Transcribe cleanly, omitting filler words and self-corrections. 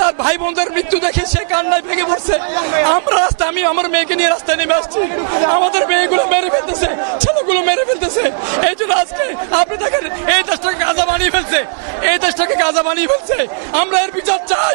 তার ভাই বোনদের মৃত্যু দেখে সে কান্নায় ভেঙে পড়ছে। আমি আমার মেয়েকে নিয়ে রাস্তায় নেমে আসছি, আমাদের মেয়েগুলো মেরে ফেলতেছে, ছেলেগুলো মেরে ফেলতেছে। এই জন্য আজকে আপনি দেখেন এই দেশটাকে গাজা বানিয়ে ফেলছে, এই দেশটাকে গাজা বানিয়ে ফেলছে। আমরা এর বিচার চাই।